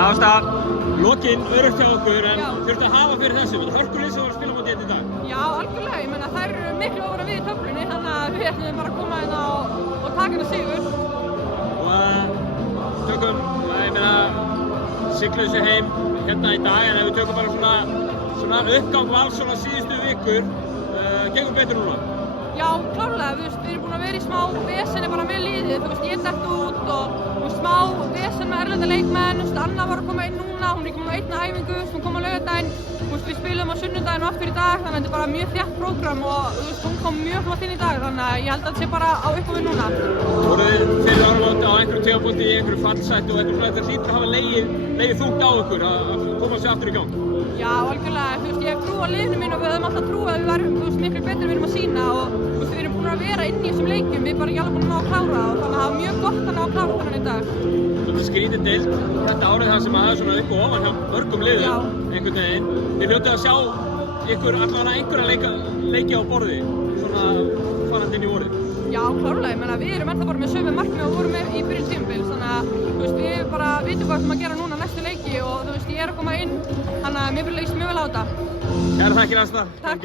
Já, Ásta, lokinn öruggt hjá okkur, en þurftu að hafa fyrir þessu. Hörkulið sem var að spila móti hérna í dag. Já, algjörlega. Ég meina, þær eru miklu ofar en við í töflunni, þannig að við ætlum bara að koma hérna og taka hérna sigur. Og tökum, ég meina, sigluðu sig heim hérna í dag, en ef við tökum bara svona uppgang Vals svona síðustu vikur, gengur betur núna? Já, klárlega, við erum búin að vera í smá vesenni bara með liðið, ég dett út og smá vesen með erlenda leikmenn, Anna var að koma inn núna, hún er ekki með einna æfingu, hún kom á laugardaginn, við spilum á sunnudaginn og aftur í dag, þannig að þetta er bara mjög þétt prógram og hún kom mjög flott inn í dag, þannig að ég held að þetta sé bara á uppáfið núna. Voruð þið fyrir áramót á einhverjum tímapunkti í einhverju fallsæti og eitthvað svona, þetta hlýtur að hafa legið þungt á okkur að koma sér aftur í gang? Já, algjörlega, ég hef trú á liðinu mínu og við höfum alltaf trú að við verðum miklu betur við erum að sýna og við erum búin að vera inn í þessum leikjum, við erum bara ekki alveg búin að ná að klára og þannig að það var mjög gott að ná að klára þannig í dag. Þetta skrítið deild þetta árið það sem að það er svona upp og ofan hjá mörgum liðum einhvern veginn. Þið hljótið að sjá allavega einhverja leiki á borði svona farandi inn í vorið. Já, klárlega, ég meina við erum ennþá bara með sömu markmið og vorum með í byrjun tímabils, þannig að við bara vitum hvað við ætlum að gera núna næstu leiki og ég er að koma inn, þannig að mér líst mjög vel á þetta. Kærar þakkir, Ásta. Takk.